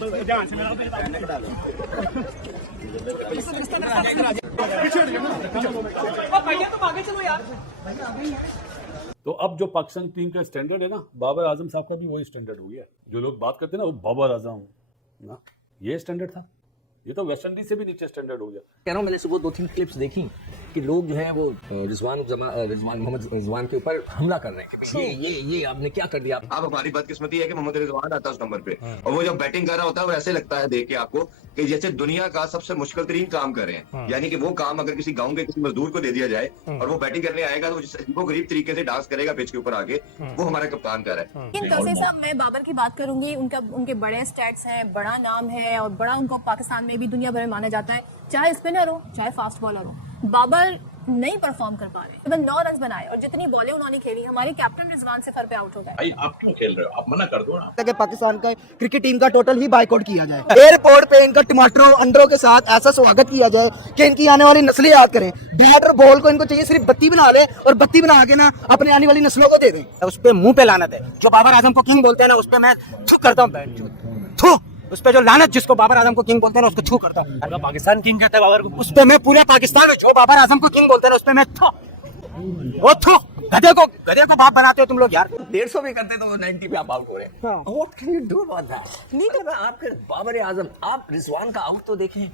तो अब जो पाकिस्तान टीम का स्टैंडर्ड है ना, बाबर आजम साहब का भी वही स्टैंडर्ड हो गया। जो लोग बात करते हैं ना वो बाबर आजम ना, ये स्टैंडर्ड था। ये तो वेस्ट इंडीज से भी नीचे स्टैंडर्ड हो गया। कह रहा हूँ, मैंने सुबह 2-3 क्लिप्स देखी कि लोग जो है वो मोहम्मद रिजवान के ऊपर हमला कर रहे हैं कि ये आपने क्या कर दिया। आप हमारी बदकिस्मती है कि मोहम्मद रिजवान आता है उस नंबर पे, और वो जब बैटिंग कर रहा होता है वो ऐसे लगता है देख के आपको कि जैसे दुनिया का सबसे मुश्किल तरीन काम कर रहे हैं। यानी कि वो काम अगर किसी गांव के किसी मजदूर को दे दिया जाए और वो बैटिंग करने आएगा तो वो गरीब तरीके से डांस करेगा पिच के ऊपर आगे, वो हमारा कप्तान कर रहा है। लेकिन कौसे साहब, मैं बाबर की बात करूंगी, उनके बड़े स्टैट्स हैं, बड़ा नाम है और बड़ा उनको पाकिस्तान में भी दुनिया भर में माना जाता है, चाहे स्पिनर हो चाहे फास्ट बॉलर हो। बाबर नहीं परफॉर्म कर पा रहे, 9 रन बनाए और जितनी बॉलें उन्होंने खेली, हमारे कैप्टन रिजवान सिफर पे आउट हो गए। भाई आप क्यों खेल रहे हो? आप मना कर दो ना। कि पाकिस्तान का क्रिकेट टीम का टोटल ही बाइकआउट किया जाए, एयरपोर्ट पे इनका टमाटरों अंडरों के साथ ऐसा स्वागत किया जाए कि इनकी आने वाली नस्लें याद करें। बैट और बॉल को इनको चाहिए सिर्फ बत्ती बना ले और बत्ती बना के ना अपने आने वाली नस्लों को दे दें। उस पे मुंह पे लानत है। जो बाबर आजम को किंग बोलते हैं ना, उस पे मैं थू करता हूँ। उस पे जो लानत जिसको बाबर आजम को किंग बोलते हैं ना, उसको छू करता हूँ। अगर पाकिस्तान किंग कहते हैं बाबर को, उस पे मैं पूरे पाकिस्तान में जो बाबर आजम को किंग बोलते हैं ना, उस पे मैं गधे को बाप बनाते हो तुम लोग यार। 150 भी करते तो 90 पे आप आउट हो रहे हैं। What can you do about that? नहीं कर रहा आपके बाबर आजम, आप रिजवान का आउट तो देखें,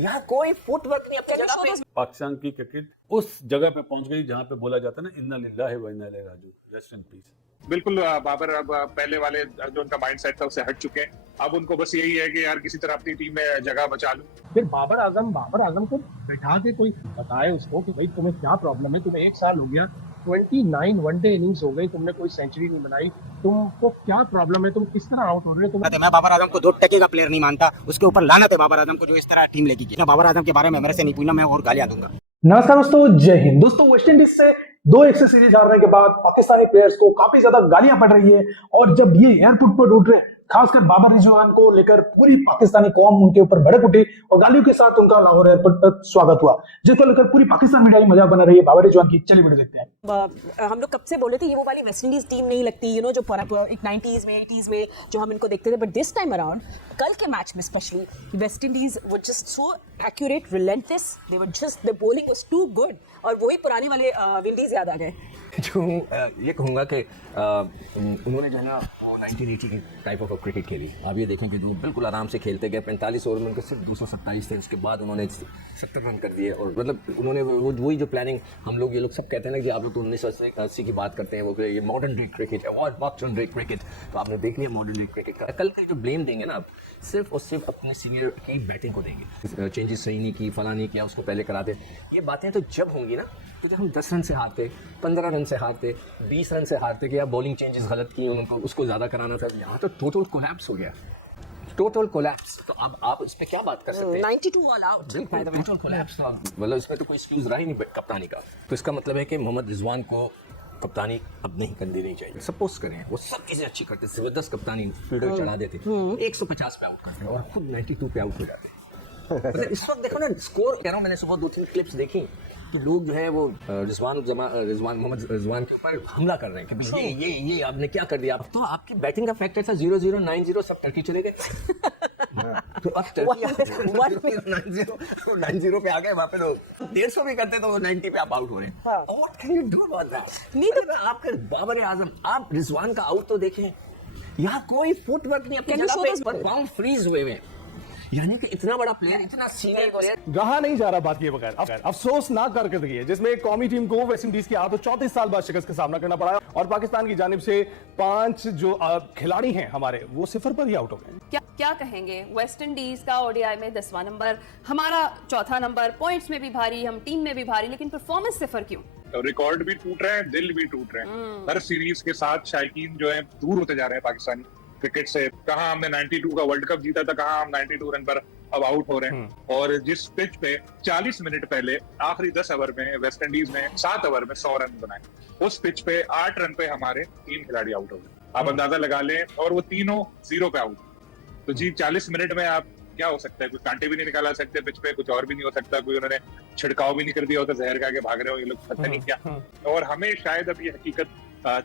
यहाँ कोई फुटवर्क नहीं अपनी जगह पे। पाकिस्तान की क्रिकेट उस जगह पे पहुंच गई जहां पे बोला जाता है ना, इन्ना लिल्लाहि व इन्ना इलैहि राजिऊन, रेस्ट इन पीस। बिल्कुल बाबर अब पहले वाले जो उनका माइंडसेट था उससे हट चुके हैं। अब उनको बस यही है कि यार किसी तरह अपनी टीम में जगह बचा लूं। फिर बाबर आजम को बैठा के कोई बताए उसको कि भाई तुम्हें क्या प्रॉब्लम है, तुम्हें 1 साल हो गया, 29 वनडे इनिंग्स हो गई, तुमने कोई सेंचुरी नहीं बनाई, तुमको क्या प्रॉब्लम है, तुम किस तरह आउट हो रहे हो? मैं बाबर आजम को 2 टके का प्लेयर नहीं मानता, उसके ऊपर लानत है बाबर आजम को जो इस तरह टीम लेके की। बाबर आजम के बारे में मेरे से नहीं पूछना, मैं और गालियां दूंगा। नमस्कार दोस्तों, जय हिंद। दोस्तों, वेस्ट इंडीज से 2-1 से सीरीज हारने के बाद पाकिस्तानी प्लेयर्स को काफी ज्यादा गालियां पड़ रही है, और जब ये एयरपोर्ट पर उठ रहे, खासकर बाबर रिजवान को लेकर पूरी पाकिस्तानी कौम उनके ऊपर भड़क उठी और गालियों के साथ उनका लाहौर एयरपोर्ट पर स्वागत हुआ, जिसको लेकर पूरी पाकिस्तान मीडिया मजाक बना रही है बाबर रिजवान की। चलिए वीडियो देखते हैं। हम लोग कब से बोले थे ये वो वाली वेस्ट इंडीज टीम नहीं लगती, यू नो, जो एक 90s में 80s में जो हम इनको देखते थे, बट दिस टाइम अराउंड कल के मैच में specially West Indies were just so accurate, relentless, they were just, the bowling was too good, और वही पुराने वाले विंडीज याद आ गए। जो ये कहूँगा कि उन्होंने जो है ना 1980 की टाइप ऑफ क्रिकेट खेली। आप ये देखें कि जो बिल्कुल आराम से खेलते गए, 45 ओवर में उनके सिर्फ 227 थे, उसके बाद उन्होंने 70 रन कर दिए, और मतलब उन्होंने वही जो प्लानिंग हम लोग, ये लोग सब कहते हैं ना कि आप लोग तो 1980 की बात करते हैं, वो ये मॉडर्न डे क्रिकेट है, और मॉडर्न डे क्रिकेट, तो आपने देख लिया मॉडर्न डे क्रिकेट का। कल का जो ब्लेम देंगे ना आप, सिर्फ और सिर्फ अपने सीनियर की बैटिंग को देंगे, चेंजेस सही नहीं की, फला नहीं किया, उसको पहले करा दे। ये बातें तो जब होंगी ना, तो जब हम 10 रन से हारते, 15 रन से हारते, 20 रन से हारते कि या बॉलिंग चेंजेस गलत की, उनको उसको ज़्यादा कराना था, यहाँ तो टोटल कोलैप्स हो गया, टोटल कोलैप्स। तो अब आप इस पे क्या बात कर सकते हैं? 92 ऑल आउट, टोटल कोलैप्स, मतलब इसमें तो कोई एक्सक्यूज रहा ही नहीं कप्तानी का। तो इसका मतलब है कि मोहम्मद रिजवान को कप्तानी अब नहीं करनी नहीं चाहिए। सपोज करें वो सब चीज़ें अच्छी करते, जबरदस्त कप्तानी, फील्डर चढ़ा देते, 150 पे आउट करते और खुद 92 पे आउट हो जाते। मतलब इस वक्त देखो ना स्कोर, कह रहा हूँ, मैंने सुबह 2-3 क्लिप्स देखी कि लोग जो है वो मोहम्मद रिजवान के ऊपर हमला कर रहे हैं कि ये आपने क्या कर दिया। अब तो आपकी बैटिंग का फैक्टर था 0-0, 9-0, सब टर्की चले गए। तो अब टर्की 9-0 पे आ गए, वहाँ पे तो 150 भी करते तो 90 पे आप आउट हो रहे हैं। What can you do about that? नहीं तो आपके बाबर आजम, आप रिजवान का आउट तो देखें, यहाँ कोई फुटवर्क नहीं अपनी जगह पे, पर बाउंड फ्रीज हुए हैं। यानी कि इतना बड़ा प्लेयर, इतना सीनियर प्लेयर रहा नहीं जा रहा बात किए बगैर। अफसोसनाक कारकर्दगी है जिसमें एक कौमी टीम को वेस्ट इंडीज की हाथों 34 साल बाद शिकस्त का सामना करना पड़ा, और पाकिस्तान की जानिब से 5 जो खिलाड़ी हैं हमारे, वो 0 पर ही आउट हो गए। क्या कहेंगे? वेस्ट इंडीज का ओडीआई में 10वां नंबर, हमारा 4था नंबर, पॉइंट्स में भी भारी, हम टीम में भी भारी, लेकिन परफॉर्मेंस 0 क्यों? रिकॉर्ड भी टूट रहे हैं, दिल भी टूट रहे हैं। हर सीरीज के साथ शायकीन जो है दूर होते जा रहे हैं पाकिस्तानी क्रिकेट से। कहाँ हमने 92 का वर्ल्ड कप जीता था, कहाँ हम 92 रन पर अब आउट हो रहे हैं। और जिस पिच पे 40 मिनट पहले आखिरी 10 ओवर में वेस्ट इंडीज ने 7 ओवर में 100 रन बनाए, उस पिच पे 8 रन पे हमारे 3 खिलाड़ी आउट हो गए। आप अंदाजा लगा लें, और वो तीनों 0 पे आउट। तो जी 40 मिनट में आप क्या हो सकता है? कुछ कांटे भी नहीं निकाला सकते पिच पे, कुछ और भी नहीं हो सकता, कोई उन्होंने छिड़काव भी नहीं कर दिया होता जहर का के भाग रहे हो ये लोग, पता नहीं क्या। और हमें शायद अब ये हकीकत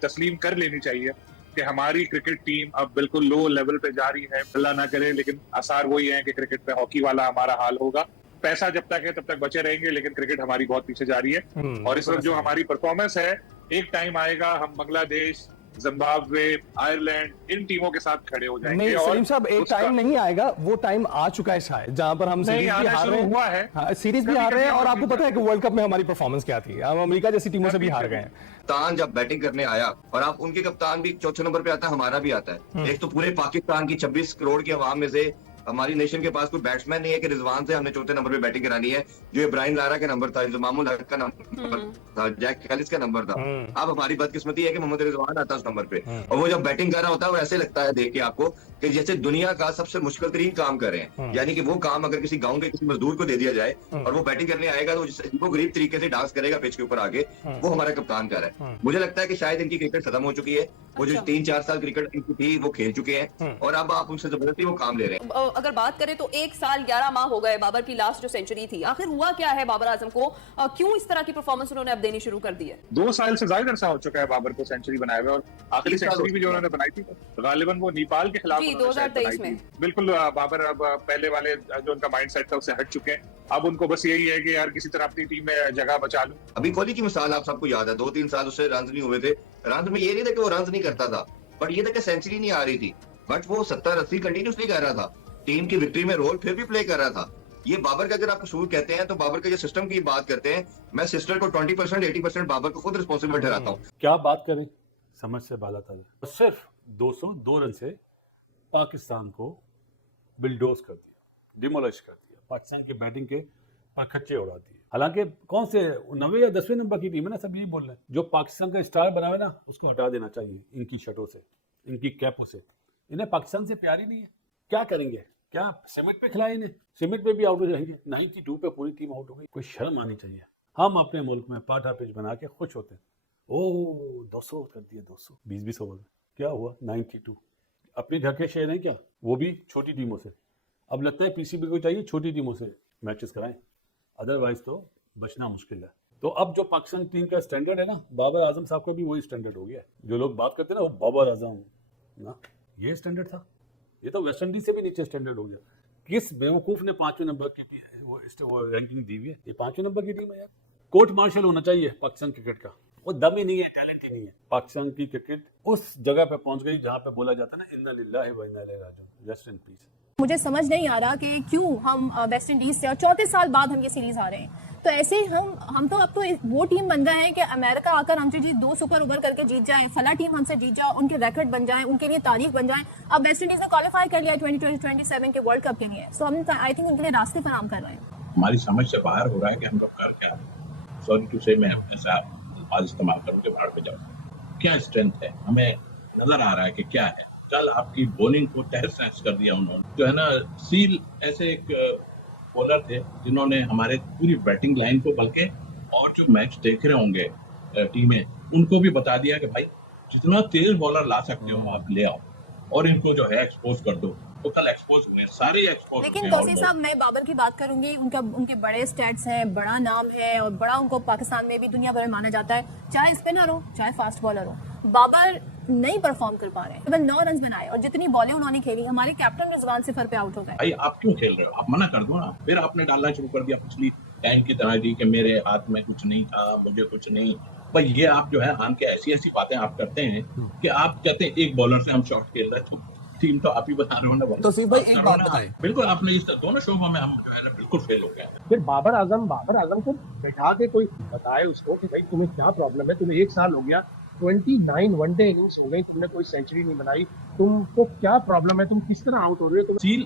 तस्लीम कर लेनी चाहिए कि हमारी क्रिकेट टीम अब बिल्कुल लो लेवल पे जा रही है। अल्लाह ना करे, लेकिन आसार वही है कि क्रिकेट पे हॉकी वाला हमारा हाल होगा। पैसा जब तक है तब तक बचे रहेंगे, लेकिन क्रिकेट हमारी बहुत पीछे जा रही है। और इस वक्त जो हमारी परफॉर्मेंस है, एक टाइम आएगा हम बांग्लादेश, जिम्बाब्वे, आयरलैंड, इन टीमों के साथ खड़े हो जाएंगे। नहीं सलीम साहब, एक टाइम नहीं आएगा, वो टाइम आ चुका है शायद, जहां पर हम सीरीज भी हार रहे हुआ है। हैं, सीरीज भी हार रहे हैं। और आपको पता है कि वर्ल्ड कप में हमारी परफॉर्मेंस क्या थी, हम अमेरिका जैसी टीमों से भी हार गए हैं। कप्तान जब बैटिंग करने आया, और आप उनके कप्तान भी चौथे नंबर पे आता है, हमारा भी आता है। एक तो पूरे पाकिस्तान की 26 करोड़ की आवाम में से हमारी नेशन के पास कोई बैट्समैन नहीं है कि रिजवान से हमने चौथे नंबर पे बैटिंग करानी है। जो इब्राहिम लारा का नंबर था, इंजमामुल हक का नंबर था, जैक कैलिस का नंबर था। अब हमारी बदकिस्मती है कि मोहम्मद रिजवान आता है उस नंबर पे, और वो जब बैटिंग कर रहा होता है वो ऐसे लगता है देख के आपको कि जैसे दुनिया का सबसे मुश्किल तरीन काम कर रहे हैं। यानी कि वो काम अगर किसी गाँव के किसी मजदूर को दे दिया जाए और वो बैटिंग करने आएगा तो वो गरीब तरीके से डांस करेगा पिच के ऊपर आगे, वो हमारा कप्तान कर रहा है। मुझे लगता है कि शायद इनकी क्रिकेट खत्म हो चुकी है। वो जो 3-4 साल क्रिकेट इनकी थी वो खेल चुके हैं, और अब आप उनसे जबरदस्ती वो काम ले रहे हैं। अगर बात करें तो 1 साल 11 माह हो गए बाबर की लास्ट जो सेंचुरी थी, आखिर हुआ क्या है बाबर आजम को? क्यों इस तरह की परफॉर्मेंस उन्होंने अब देनी शुरू कर दी है? 2 साल से ज्यादा अरसा हो चुका है बाबर को सेंचुरी बनाए हुए, और आखिरी सेंचुरी भी जो उन्होंने बनाई थी गालिबन वो नेपाल के खिलाफ जी, उन्होंने शायद 2023 बनाई में। थी। बिल्कुल बाबर अब पहले वाले जो उनका माइंडसेट था उससे हट चुके हैं। अब उनको बस यही है कि यार किसी तरह अपनी टीम में जगह बचा लूं। अभी कोहली की मिसाल आप सबको याद है, 2-3 साल उससे रन नहीं हुए थे। रन में ये नहीं था कि वो रन नहीं करता था, बट ये था कि सेंचुरी नहीं आ रही थी, बट वो 70-80 कंटिन्यूसली कर रहा था। टीम की विक्ट्री में रोल फिर भी प्ले कर रहा था। ये बाबर का अगर आप कसूर कहते हैं तो बाबर के जो सिस्टम की बात करते हैं, मैं सिस्टर को 20% 80% बाबर को खुद रिस्पॉन्सिबल ठहराता हूँ। क्या बात करें, समझ से बाला था। सिर्फ 202 रन से पाकिस्तान को बिल्डोज कर दिया, डिमोलिश कर दिया, पाकिस्तान के बैटिंग के परखच्चे उड़ा दिए। हालांकि कौन से 9वें या 10वें नंबर की टीम है ना, सब यही बोल रहे हैं। जो पाकिस्तान का स्टार बना हुआ है ना, उसको हटा देना चाहिए इनकी शर्टों से, इनकी कैपों से। इन्हें पाकिस्तान से प्यार ही नहीं है। क्या करेंगे? क्या सीमेंट पे खिलाए इन्हें? सीमेंट पे भी आउट हो जाएंगे। 92 पे पूरी टीम आउट हो गई। कोई शर्म आनी चाहिए। हम अपने मुल्क में पाटा पिच बना के खुश होते हैं। ओ 200 कर दिया, 200 20-20 ओवर में क्या हुआ? 92। अपने घर के शहर हैं क्या, वो भी छोटी टीमों से। अब लगता है पीसीबी को चाहिए छोटी टीमों से मैचेस कराएं, अदरवाइज तो बचना मुश्किल है। तो अब जो पाकिस्तान टीम का स्टैंडर्ड है ना, बाबर आजम साहब को भी वही स्टैंडर्ड हो गया है। जो लोग बात करते हैं ना, वो बाबर आजम ना, ये स्टैंडर्ड था। ये तो वेस्ट इंडीज से भी नीचे स्टैंडर्ड हो गया। किस बेवकूफ ने 5वें नंबर की वो रैंकिंग दी हुई है? ये 5वें नंबर की टीम है यार। कोर्ट मार्शल होना चाहिए पाकिस्तान क्रिकेट का। वो दम ही नहीं है, टैलेंट ही नहीं है। पाकिस्तान की क्रिकेट उस जगह पे पहुंच गई जहां पे बोला जाता है ना, इन्ना लिल्लाहि व इन्ना इलैहि राजिऊन, रेस्ट इन पीस। मुझे समझ नहीं आ रहा कि क्यों हम वेस्ट इंडीज से, और 34 साल बाद हम ये सीरीज आ रहे हैं। तो ऐसे ही हम तो अब तो वो टीम बन गए हैं कि अमेरिका आकर हमसे जी 2 सुपर ओवर करके जीत जाए, फला टीम हमसे जीत जाए, उनके रिकॉर्ड बन जाए, उनके लिए तारीख बन जाए। अब वेस्ट इंडीज ने क्वालिफाई कर लिया 2027 के वर्ल्ड कप के लिए। सो हम आई थिंक उनके लिए रास्ते फराहम कर रहे हैं। हमारी समझ से बाहर हो रहा है कि हम लोग कर क्या रहे हैं। सॉरी टू से मैं ऐसा अल्फाज इस्तेमाल करूँ कि बाहर पे जाऊँ। क्या स्ट्रेंथ है, हमें नजर आ रहा है कि क्या है। कल आपकी बॉलिंग को तहस नहस कर दिया उन्होंने। जो है ना, सील ऐसे एक बॉलर थे जिन्होंने हमारे पूरी बैटिंग लाइन को, बल्कि और जो मैच देख रहे होंगे टीमें, उनको भी बता दिया कि भाई जितना तेज बॉलर ला सकते हो आप ले आओ, और इनको जो है एक्सपोज कर दो। तो कल एक्सपोज हुए, सारे एक्सपोज। लेकिन तौसीफ साहब, मैं बाबर की बात करूंगी, उनके बड़े स्टैट्स हैं, बड़ा नाम है, और बड़ा उनको पाकिस्तान में भी दुनिया भर में माना जाता है। चाहे स्पिनर हो चाहे फास्ट बॉलर हो, बाबर नहीं परफॉर्म कर पा रहे हैं। 9 रन बनाए और जितनी बॉलें उन्होंने खेली, हमारे कैप्टन रिजवान सिफर पे आउट हो गए। भाई आप क्यों खेल रहे हो? आप मना कर दो ना। फिर आपने डालना शुरू कर दिया पिछली टाइम की तरह जी कि मेरे हाथ में कुछ नहीं था, मुझे कुछ नहीं। भाई ये आप जो है आम के ऐसी बातें आप करते हैं कि आप कहते हैं एक बॉलर से हम शॉट खेल रहे हैं। टीम तो आप ही बता रहे हो ना। तो सिर्फ भाई एक बात बताएं। बिल्कुल, आपने इस दोनों शोबों में हम जो है बिल्कुल फेल हो गए। फिर बाबर आजम को बैठा के कोई बताए उसको कि भाई तुम्हें क्या प्रॉब्लम है, तुम्हें 1 साल हो गया, 29 वनडे इनिंग्स हो गई, तुमने कोई सेंचुरी नहीं बनाई, तुमको क्या प्रॉब्लम है, तुम किस तरह आउट हो रहे हो? सील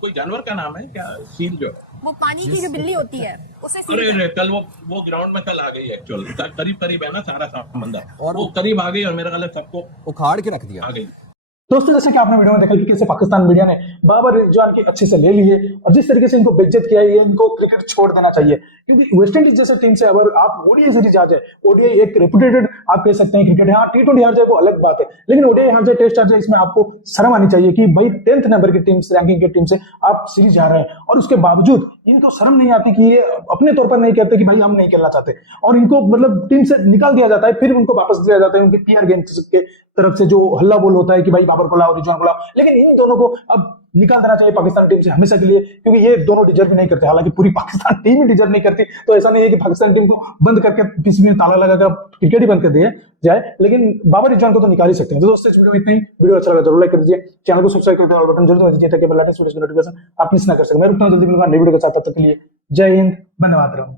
कोई जानवर का नाम है क्या? सील जो वो पानी की जो बिल्ली होती है उसे अरे कल वो ग्राउंड में कल आ गई एक्चुअल करीब है ना सारा बंदा, और वो करीब आ गई और मेरा ख्याल है सबको उखाड़ के रख दिया आ गई। दोस्तों जैसे कि आपने वीडियो में देखा कि कैसे पाकिस्तान मीडिया ने बाबर रिजवान की अच्छे से ले लिए और जिस तरीके से इनको बेइज्जत किया है, ये इनको क्रिकेट छोड़ देना चाहिए, क्योंकि वेस्ट इंडीज जैसे टीम से अगर आप ओडीआई सीरीज आ जाए, ओडीआई एक रेपुटेटेड आप कह सकते हैं क्रिकेट है, हाँ T20 हार जाए वो अलग बात है, लेकिन ओडीआई हार जाए, टेस्ट हार जाए, इसमें आपको शर्म आनी चाहिए कि भाई 10th नंबर की टीम से, रैंकिंग की टीम से आप सीरीज जा रहे हैं और उसके बावजूद इनको शर्म नहीं आती कि ये अपने तौर पर नहीं कहते कि भाई हम नहीं खेलना चाहते और इनको मतलब टीम से निकाल दिया जाता है, फिर उनको वापस दिया जाता है उनके पीआर गेम्स के तरफ से जो हल्ला बोल होता है कि भाई बाबर को लाओ, रिजवान को लाओ, लेकिन इन दोनों को अब निकाल देना चाहिए पाकिस्तान टीम से हमेशा के लिए, क्योंकि ये दोनों डिजर्व नहीं करते। हालांकि पूरी पाकिस्तान टीम ही डिजर्व नहीं करती, तो ऐसा नहीं है कि पाकिस्तान टीम को बंद करके पीसीबी में ताला लगाकर क्रिकेट ही बंद कर दिया जाए, लेकिन बाबर रिजवान को तो निकाल ही सकते हैं। तो दोस्तों इस वीडियो में इतना ही। वीडियो अच्छा लगा जरूर लाइक कर दीजिए, चैनल को सब्सक्राइब करके ऑल बटन जरूर दबा दीजिए ताकि लेटेस्ट वीडियोस की नोटिफिकेशन आप मिस ना कर सकें। मैं रुकता हूं जल्दी मिलूंगा नई वीडियो के साथ, तब तक के लिए जय हिंद, वंदे मातरम।